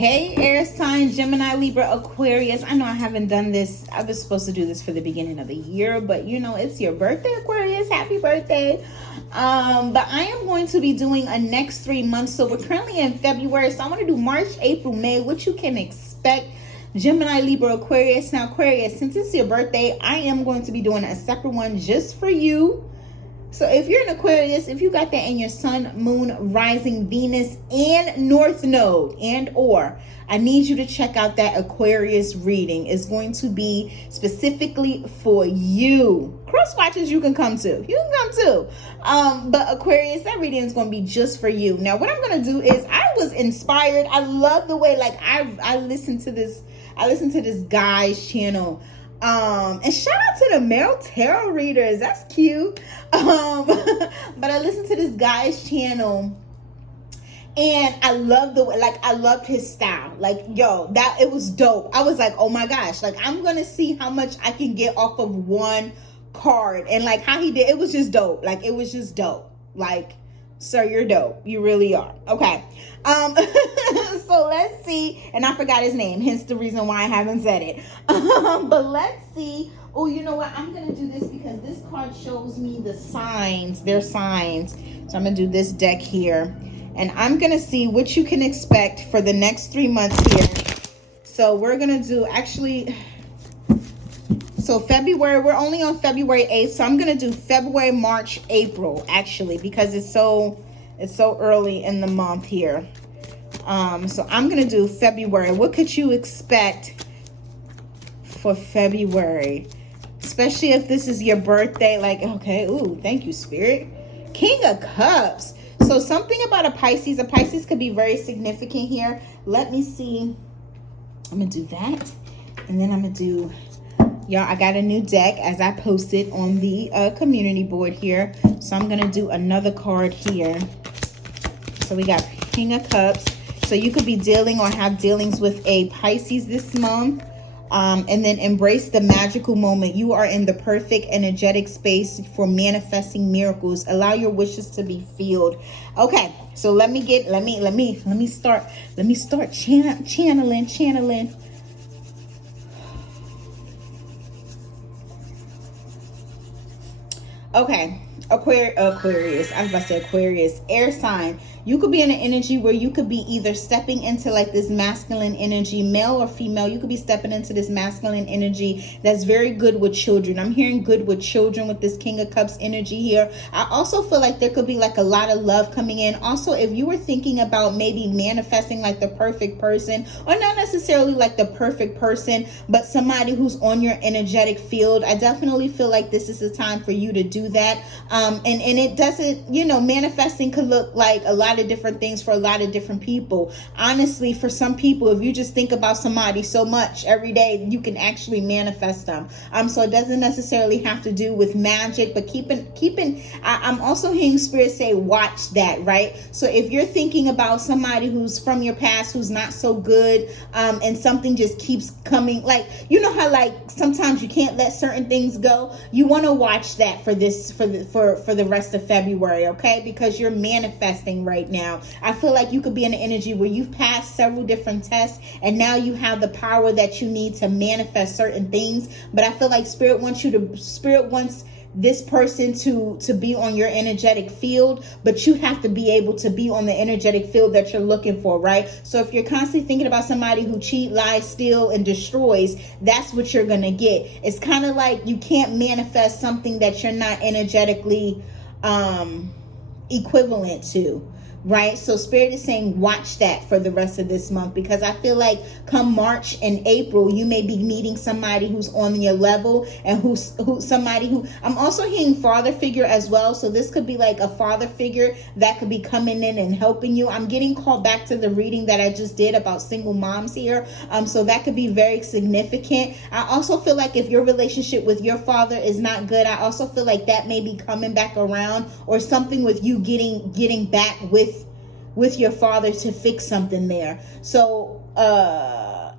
Hey, air sign, Gemini, Libra, Aquarius. I know I haven't done this. I was supposed to do this for the beginning of the year, but you know, it's your birthday, Aquarius. Happy birthday. But I am going to be doing a next 3 months. So we're currently in February. So I want to do March, April, May, what you can expect. Gemini, Libra, Aquarius. Now, Aquarius, since it's your birthday, I am going to be doing a separate one just for you. So if you're an Aquarius, if you got that in your sun, moon, rising, Venus, and North Node, I need you to check out that Aquarius reading. It's going to be specifically for you. Cross watchers you can come to. You can come too. But Aquarius, that reading is going to be just for you. Now, what I'm going to do is I was inspired. I love the way, like, I listened to this guy's channel. And shout out to the male tarot readers. That's cute. But I listened to this guy's channel and I love the way, like, I loved his style. Like, yo, it was dope. I was like, oh my gosh, like, I'm going to see how much I can get off of one card. And like how he did, it was just dope. Like, it was just dope. Like, sir, you're dope. You really are. Okay. So let's see. And I forgot his name, hence the reason why I haven't said it. But let's see. Oh, you know what? I'm going to do this because this card shows me the signs, their signs. So I'm going to do this deck here. And I'm going to see what you can expect for the next 3 months here. So we're going to do actually... So February, we're only on February 8th. So I'm going to do February, March, April, actually, because it's so early in the month here. So I'm going to do February. What could you expect for February? Especially if this is your birthday. Like, okay, ooh, thank you, Spirit. King of Cups. So something about a Pisces. A Pisces could be very significant here. Let me see. I'm going to do that. And then I'm going to do... Y'all, I got a new deck as I posted on the community board here. So I'm going to do another card here. So we got King of Cups. So you could be dealing or have dealings with a Pisces this month. And then embrace the magical moment. You are in the perfect energetic space for manifesting miracles. Allow your wishes to be filled. Okay, so let me start channeling. Okay, Aquarius. I was about to say Aquarius. Air sign. You could be in an energy where you could be either stepping into like this masculine energy, male or female. You could be stepping into this masculine energy that's very good with children. I'm hearing good with children with this King of Cups energy here. I also feel like there could be like a lot of love coming in. Also, if you were thinking about maybe manifesting like the perfect person, or not necessarily like the perfect person, but somebody who's on your energetic field, I definitely feel like this is the time for you to do that. And it doesn't, you know, manifesting could look like a lot of different things for a lot of different people. Honestly, for some people, if you just think about somebody so much every day, you can actually manifest them. So it doesn't necessarily have to do with magic, but I'm also hearing Spirit say, watch that, right? So if you're thinking about somebody who's from your past, who's not so good, and something just keeps coming, like, you know how like sometimes you can't let certain things go. You want to watch that for this, for the rest of February, okay? Because you're manifesting right now. I feel like you could be in an energy where you've passed several different tests and now you have the power that you need to manifest certain things. But I feel like Spirit wants this person to be on your energetic field, but you have to be able to be on the energetic field that you're looking for, right? So if you're constantly thinking about somebody who cheat, lies, steal, and destroys, that's what you're gonna get. It's kind of like you can't manifest something that you're not energetically equivalent to, right? So Spirit is saying watch that for the rest of this month, because I feel like come March and April, you may be meeting somebody who's on your level, and who's somebody who, I'm also hearing father figure as well. So this could be like a father figure that could be coming in and helping you. I'm getting called back to the reading that I just did about single moms here. So that could be very significant. I also feel like if your relationship with your father is not good, I also feel like that may be coming back around, or something with you getting back with your father to fix something there. So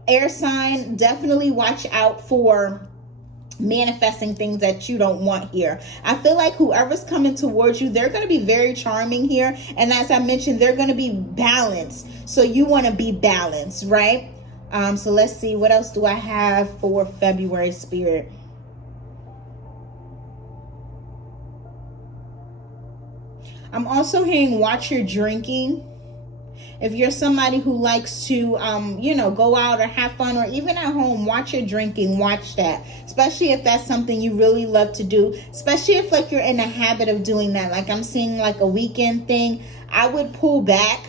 air sign, definitely watch out for manifesting things that you don't want here. I feel like whoever's coming towards you, they're going to be very charming here. And as I mentioned, they're going to be balanced. So you want to be balanced, right? So let's see. What else do I have for February, Spirit? I'm also hearing watch your drinking. If you're somebody who likes to, go out or have fun, or even at home, watch your drinking, watch that. Especially if that's something you really love to do. Especially if like you're in the habit of doing that. Like I'm seeing like a weekend thing. I would pull back,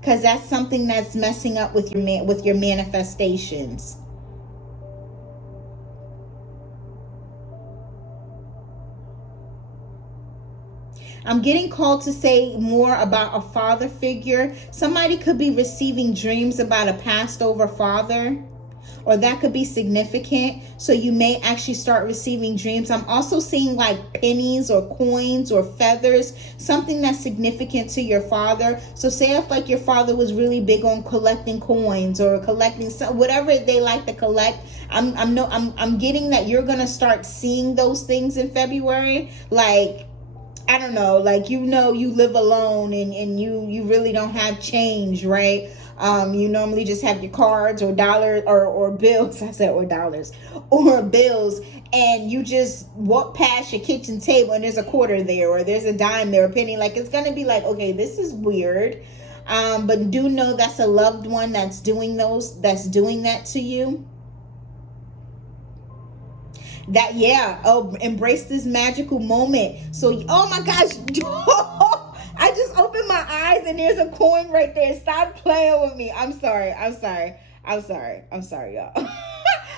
because that's something that's messing up with your manifestations. I'm getting called to say more about a father figure. Somebody could be receiving dreams about a passed over father, or that could be significant. So you may actually start receiving dreams. I'm also seeing like pennies or coins or feathers, something that's significant to your father. So say if like your father was really big on collecting coins or collecting whatever they like to collect. I'm getting that you're gonna start seeing those things in February. Like, I don't know, like, you live alone and you really don't have change, right? You normally just have your cards or dollars or bills. I said, or dollars or bills. And you just walk past your kitchen table and there's a quarter there, or there's a dime there, a penny. Like, it's going to be like, okay, this is weird. But do know that's a loved one that's doing that to you. Embrace this magical moment. So, oh my gosh, I just opened my eyes and there's a coin right there. Stop playing with me. I'm sorry, y'all.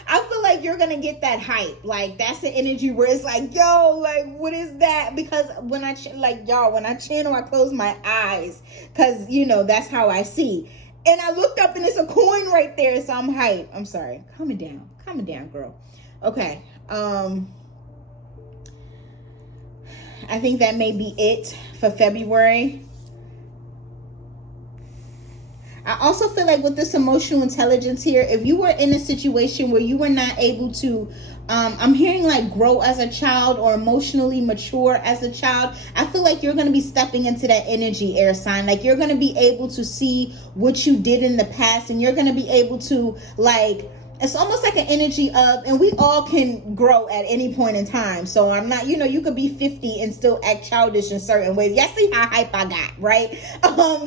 I feel like you're gonna get that hype. Like, that's the energy where it's like, yo, like, what is that? Because when I channel, I close my eyes, because that's how I see. And I looked up and it's a coin right there, so I'm hyped. I'm sorry. Calm it down, girl. Okay. I think that may be it for February. I also feel like with this emotional intelligence here, if you were in a situation where you were not able to, I'm hearing like grow as a child or emotionally mature as a child, I feel like you're going to be stepping into that energy, air sign. Like, you're going to be able to see what you did in the past, and you're going to be able to, like, it's almost like an energy of, and we all can grow at any point in time. So I'm not, you could be 50 and still act childish in certain ways. Y'all see how hype I got, right?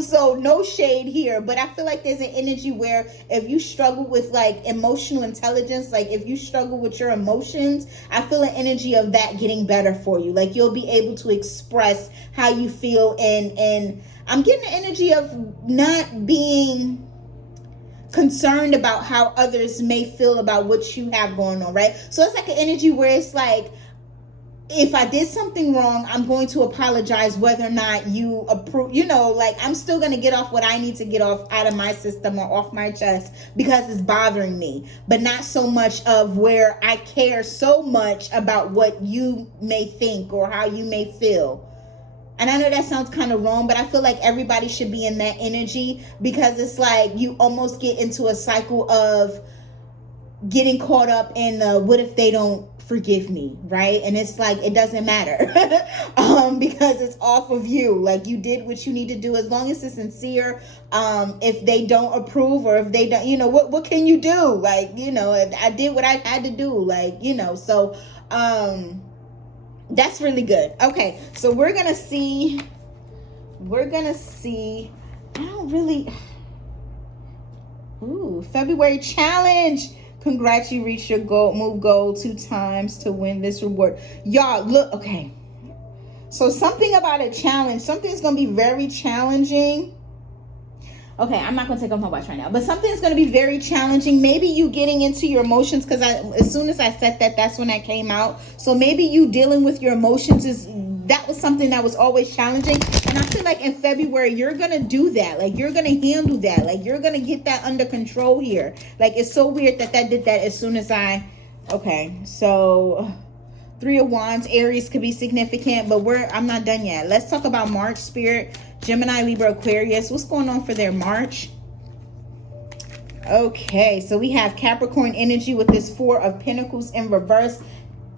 So no shade here, but I feel like there's an energy where if you struggle with like emotional intelligence, like if you struggle with your emotions, I feel an energy of that getting better for you. Like, you'll be able to express how you feel, and I'm getting the energy of not being concerned about how others may feel about what you have going on, right? So it's like an energy where it's like, if I did something wrong, I'm going to apologize whether or not you approve, like, I'm still going to get off what I need to get off out of my system or off my chest because it's bothering me, but not so much of where I care so much about what you may think or how you may feel. And I know that sounds kind of wrong, but I feel like everybody should be in that energy, because it's like you almost get into a cycle of getting caught up in what if they don't forgive me, right? And it's like, it doesn't matter because it's off of you. Like, you did what you need to do, as long as it's sincere. If they don't approve, or if they don't, what can you do? Like, I did what I had to do, like, so that's really good. Okay, so we're gonna see. I don't really. Ooh, February challenge. Congrats, you reached your goal. Move goal 2 times to win this reward. Y'all, look. Okay, so something about a challenge. Something's gonna be very challenging. Okay, I'm not going to take off my watch right now, but something's going to be very challenging. Maybe you getting into your emotions, because as soon as I said that, that's when that came out. So maybe you dealing with your emotions that was something that was always challenging. And I feel like in February, you're going to do that. Like, you're going to handle that. Like, you're going to get that under control here. Like, it's so weird that did that as soon as okay, so 3 of Wands, Aries could be significant, but I'm not done yet. Let's talk about March, Spirit. Gemini, Libra, Aquarius. What's going on for their March? Okay, so we have Capricorn energy with this 4 of Pentacles in reverse.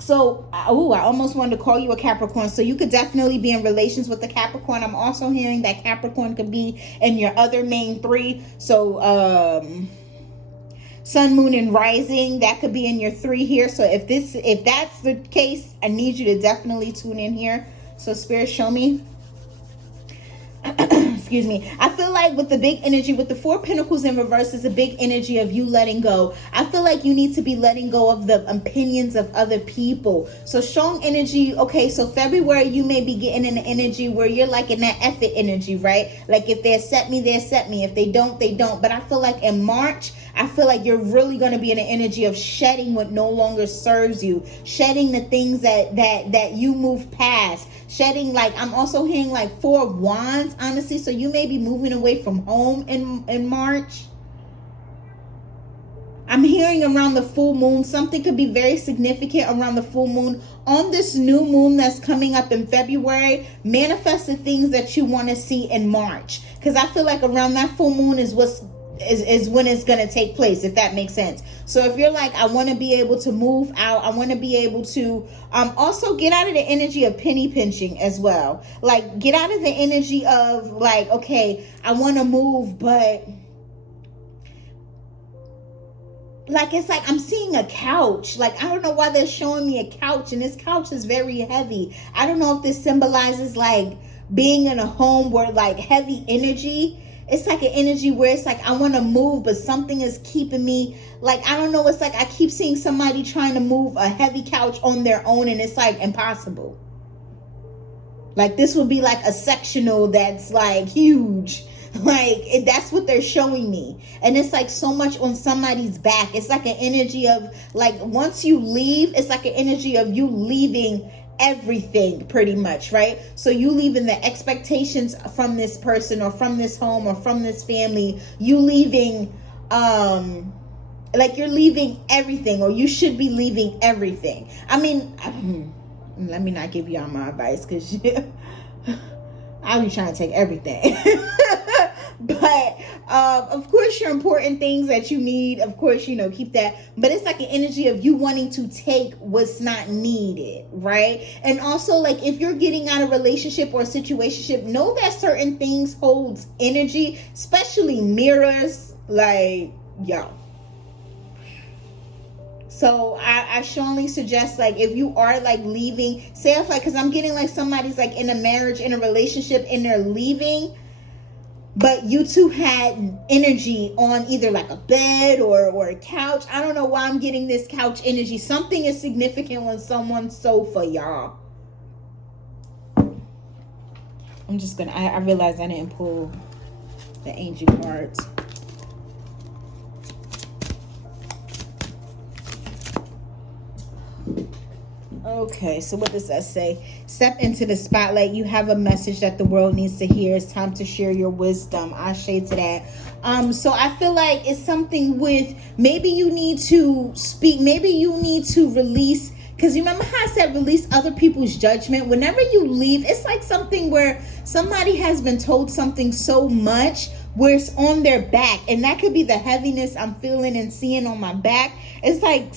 So, I almost wanted to call you a Capricorn. So you could definitely be in relations with the Capricorn. I'm also hearing that Capricorn could be in your other main three. So, Sun, Moon, and Rising, that could be in your three here. So if that's the case, I need you to definitely tune in here. So Spirit, show me. Excuse me. I feel like with the big energy, with the Four Pentacles in reverse, is a big energy of you letting go. I feel like you need to be letting go of the opinions of other people. So strong energy. Okay, so February, you may be getting in the energy where you're like in that effort energy, right? Like if they accept me, they accept me. If they don't, they don't. But I feel like in March, I feel like you're really going to be in an energy of shedding what no longer serves you, shedding the things that you move past, shedding. Like I'm also hearing like Four of Wands, honestly. So you may be moving away from home in March. I'm hearing around the full moon, something could be very significant around the full moon. On this new moon that's coming up in February, manifest the things that you want to see in March. Because I feel like around that full moon is when it's going to take place, if that makes sense. So if you're like, I want to be able to move out, I want to be able to also get out of the energy of penny pinching as well. Like get out of the energy of like, okay, I want to move, but like it's like I'm seeing a couch. Like I don't know why they're showing me a couch, and this couch is very heavy. I don't know if this symbolizes like being in a home where like heavy energy. It's like an energy where it's like I want to move, but something is keeping me. Like I don't know. It's like I keep seeing somebody trying to move a heavy couch on their own, and it's like impossible. Like this would be like a sectional that's like huge. Like that's what they're showing me, and it's like so much on somebody's back. It's like an energy of like once you leave, it's like an energy of you leaving everything pretty much, right? So you leaving the expectations from this person or from this home or from this family. You leaving like you're leaving everything, or you should be leaving everything. I mean, let me not give y'all my advice, because I'll be trying to take everything. But of course your important things that you need, of course, you know, keep that. But it's like an energy of you wanting to take what's not needed, right? And also like if you're getting out of a relationship or a situationship, know that certain things holds energy, especially mirrors, like yo. So I strongly suggest, like, if you are like leaving, say if like, because I'm getting like somebody's like in a marriage, in a relationship, and they're leaving, but you two had energy on either like a bed or a couch. I don't know why I'm getting this couch energy. Something is significant on someone's sofa, y'all. I'm just gonna, I realized I didn't pull the angel cards. Okay, so what does that say? Step into the spotlight. You have a message that the world needs to hear. It's time to share your wisdom. I shade to that. So I feel like it's something with maybe you need to speak. Maybe you need to release. Because you remember how I said release other people's judgment? Whenever you leave, it's like something where somebody has been told something so much where it's on their back. And that could be the heaviness I'm feeling and seeing on my back. It's like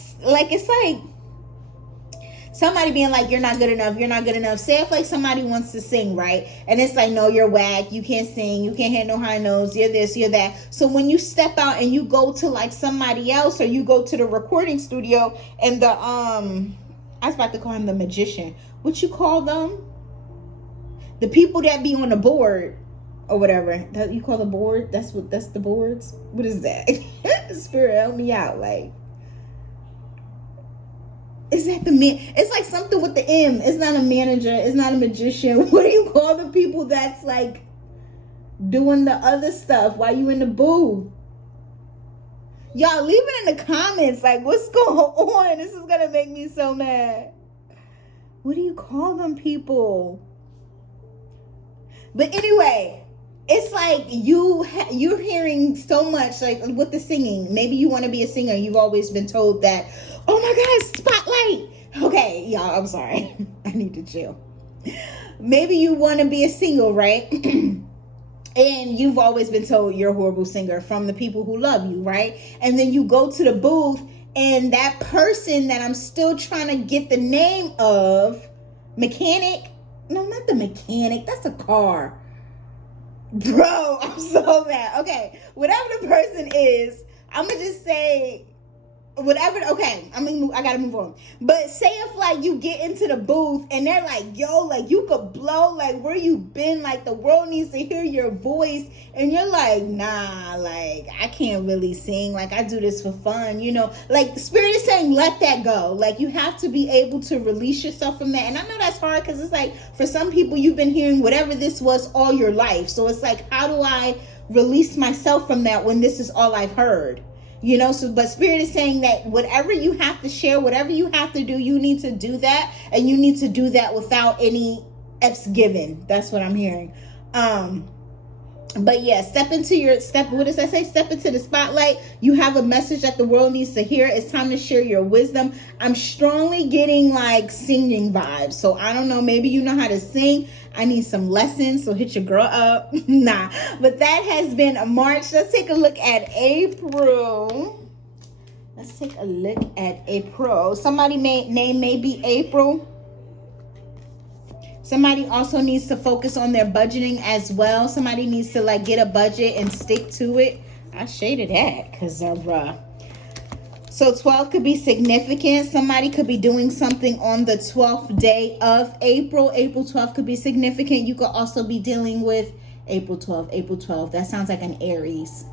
somebody being like, you're not good enough, you're not good enough. Say if like somebody wants to sing, right? And it's like, no, you're whack, you can't sing, you can't hit no high notes, you're this, you're that. So when you step out and you go to like somebody else, or you go to the recording studio and the I was about to call him the magician. What you call them? The people that be on the board or whatever. That you call the board? That's the boards? What is that? Spirit, help me out. Like, is that the man? It's like something with the M. It's not a manager. It's not a magician. What do you call the people that's like doing the other stuff while you in the booth? Y'all leave it in the comments. Like, what's going on? This is gonna make me so mad. What do you call them people? But anyway, it's like you're hearing so much, like with the singing. Maybe you want to be a singer. You've always been told that. Oh my God, spotlight. Okay, y'all, I'm sorry. I need to chill. Maybe you want to be a singer, right? And you've always been told you're a horrible singer from the people who love you, right? And then you go to the booth And that person that I'm still trying to get the name of, mechanic, no, not the mechanic, that's a car. Bro, I'm so mad. Okay, whatever the person is, I'm gonna just say whatever. Okay, I gotta move on. But say if like you get into the booth and they're like, yo, like you could blow, like where you been, like the world needs to hear your voice, and you're like, nah, like I can't really sing, like I do this for fun, you know, like Spirit is saying let that go. Like you have to be able to release yourself from that. And I know that's hard because it's like for some people you've been hearing whatever this was all your life, so it's like, how do I release myself from that when this is all I've heard? You know, so but Spirit is saying that whatever you have to share, whatever you have to do, you need to do that, and you need to do that without any F's given. That's what I'm hearing. But yeah, step what does that say? Step into the spotlight. You have a message that the world needs to hear. It's time to share your wisdom. I'm strongly getting like singing vibes. So I don't know, maybe you know how to sing. I need some lessons, so hit your girl up. Nah, but that has been a March. Let's take a look at April. Let's take a look at April. Somebody name may be April. Somebody also needs to focus on their budgeting as well. Somebody needs to like get a budget and stick to it. I shaded that because of so 12 could be significant. Somebody could be doing something on the 12th day of April. April 12th could be significant. You could also be dealing with April 12th. April 12th. That sounds like an Aries.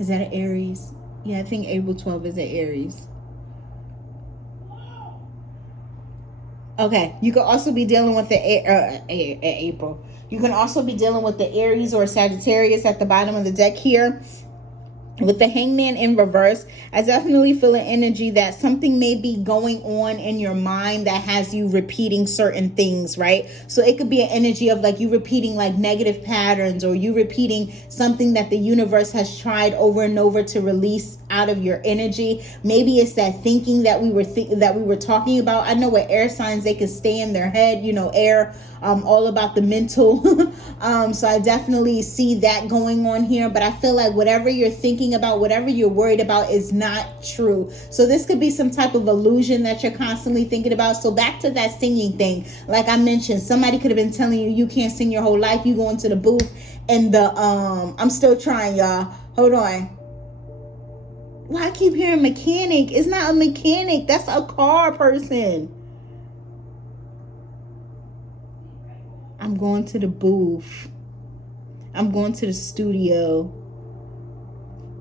Is that an Aries? Yeah, I think April 12th is an Aries. Okay, you could also be dealing with the April. You can also be dealing with the Aries or Sagittarius at the bottom of the deck here. With the Hangman in reverse, I definitely feel an energy that something may be going on in your mind that has you repeating certain things, right? So it could be an energy of like you repeating like negative patterns, or you repeating something that the universe has tried over and over to release out of your energy. Maybe it's that thinking that we were talking about. I know with air signs, they can stay in their head, you know, air, all about the mental. So I definitely see that going on here, but I feel like whatever you're thinking about, whatever you're worried about is not true. So this could be some type of illusion that you're constantly thinking about. So back to that singing thing, like I mentioned, somebody could have been telling you you can't sing your whole life. You go into the booth and the I'm still trying, y'all. Hold on. Why I keep hearing mechanic? It's not a mechanic. That's a car person. I'm going to the booth. I'm going to the studio.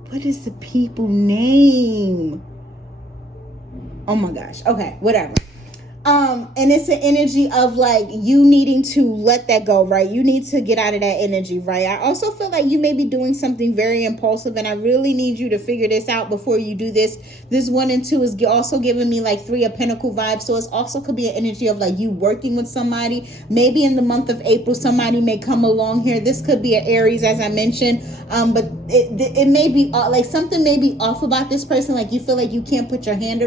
What is the people name? Oh my gosh. Okay, whatever. And it's an energy of like you needing to let that go, right? You need to get out of that energy, right? I also feel like you may be doing something very impulsive, and I really need you to figure this out before you do this. This 1 and 2 is also giving me like 3 of Pentacle vibes. So it's also could be an energy of like you working with somebody. Maybe in the month of April, somebody may come along here. This could be an Aries, as I mentioned. But it may be like something may be off about this person. Like you feel like you can't put your hand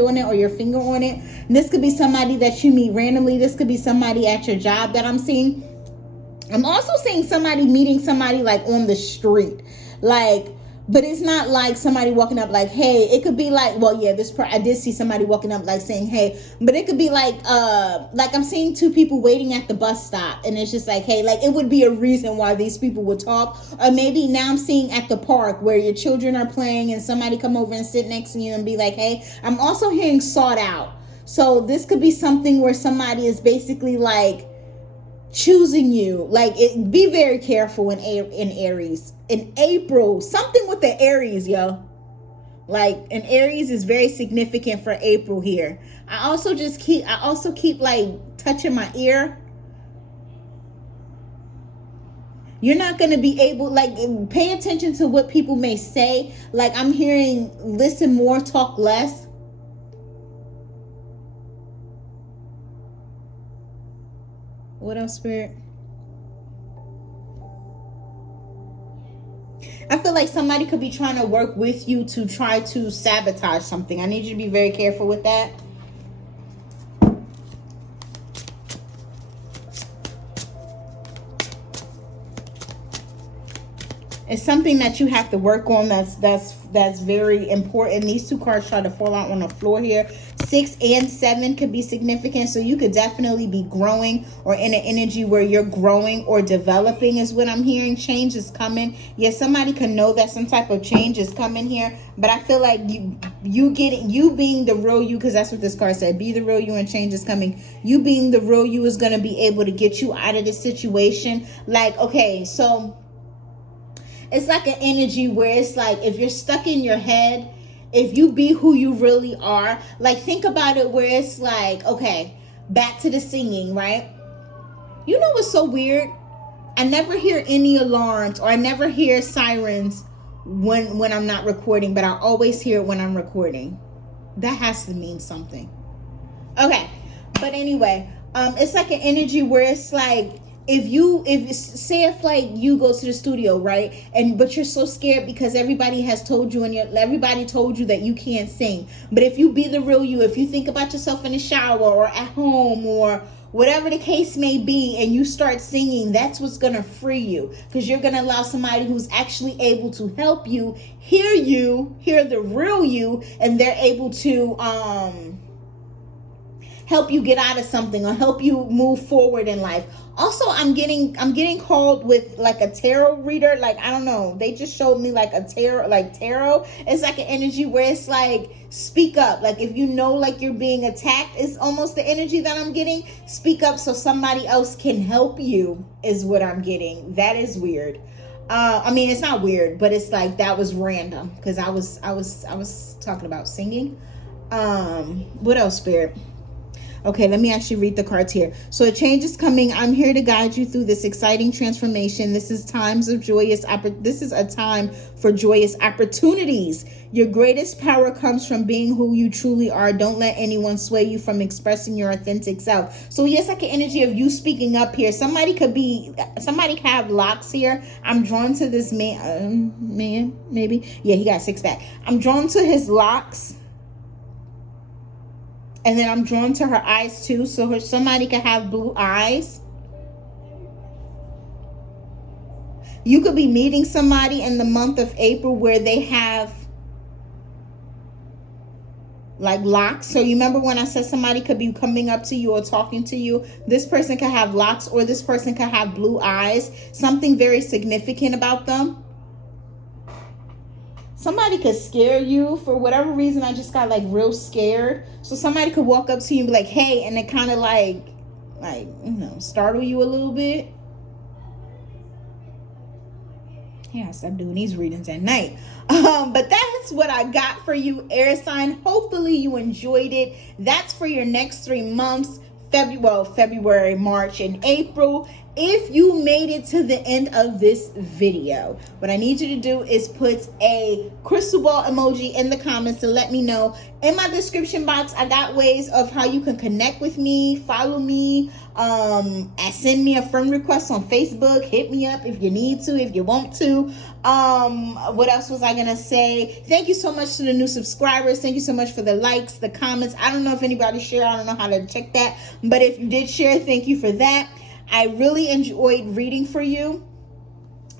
on it or your finger on it. And this could be somebody that you meet randomly. This could be somebody at your job that I'm seeing. I'm also seeing somebody meeting somebody like on the street, like, but it's not like somebody walking up like, hey. It could be like, well, yeah, I did see somebody walking up like saying, hey, but it could be like I'm seeing 2 people waiting at the bus stop, and it's just like, hey, like it would be a reason why these people would talk. Or maybe now I'm seeing at the park where your children are playing and somebody come over and sit next to you and be like, hey. I'm also hearing sought out. So this could be something where somebody is basically like choosing you. Like be very careful in Aries. In April, something with the Aries, yo. Like an Aries is very significant for April here. I also keep like touching my ear. You're not going to be able, like, pay attention to what people may say. Like I'm hearing listen more, talk less. What else, Spirit? I feel like somebody could be trying to work with you to try to sabotage something. I need you to be very careful with that. It's something that you have to work on. That's very important. These two cards try to fall out on the floor here. 6 and 7 could be significant. So you could definitely be growing or in an energy where you're growing or developing is what I'm hearing. Change is coming. Yes, somebody can know that some type of change is coming here. But I feel like you being the real you, because that's what this card said. Be the real you and change is coming. You being the real you is going to be able to get you out of this situation. Like, okay, so it's like an energy where it's like if you're stuck in your head, if you be who you really are, like think about it where it's like, okay, back to the singing, right? You know what's so weird? I never hear any alarms or I never hear sirens when I'm not recording, but I always hear it when I'm recording. That has to mean something. Okay, but anyway, it's like an energy where it's like, if like you go to the studio, right, but you're so scared because everybody has told you everybody told you that you can't sing. But if you be the real you, if you think about yourself in the shower or at home or whatever the case may be, and you start singing, that's what's gonna free you, because you're gonna allow somebody who's actually able to help you hear the real you, and they're able to help you get out of something or help you move forward in life. Also, I'm getting called with like a tarot reader. Like, I don't know. They just showed me like a tarot. It's like an energy where it's like, speak up. Like if you know like you're being attacked, it's almost the energy that I'm getting. Speak up so somebody else can help you is what I'm getting. That is weird. I mean, it's not weird, but it's like that was random because I was talking about singing. What else, Spirit? Okay, let me actually read the cards here. So a change is coming. I'm here to guide you through this exciting transformation. This is this is a time for joyous opportunities. Your greatest power comes from being who you truly are. Don't let anyone sway you from expressing your authentic self. So yes, like an energy of you speaking up here. Somebody could have locks here. I'm drawn to this man, maybe. Yeah, he got 6 back. I'm drawn to his locks. And then I'm drawn to her eyes too. So somebody could have blue eyes. You could be meeting somebody in the month of April where they have like locks. So you remember when I said somebody could be coming up to you or talking to you? This person could have locks, or this person could have blue eyes. Something very significant about them. Somebody could scare you for whatever reason. I just got like real scared. So somebody could walk up to you and be like, hey, and it kind of like, startle you a little bit. Yeah, I stopped doing these readings at night. But that's what I got for you, air sign. Hopefully you enjoyed it. That's for your next 3 months. February, March, and April. If you made it to the end of this video, what I need you to do is put a crystal ball emoji in the comments to let me know. In my description box, I got ways of how you can connect with me, follow me, and send me a friend request on Facebook. Hit me up if you need to, if you want to. What else was I gonna say? Thank you so much to the new subscribers. Thank you so much for the likes, the comments. I don't know if anybody shared. I don't know how to check that, but if you did share, thank you for that. I really enjoyed reading for you.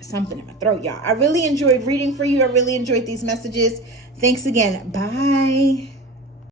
Something in my throat, y'all. I really enjoyed reading for you. I really enjoyed these messages. Thanks again. Bye.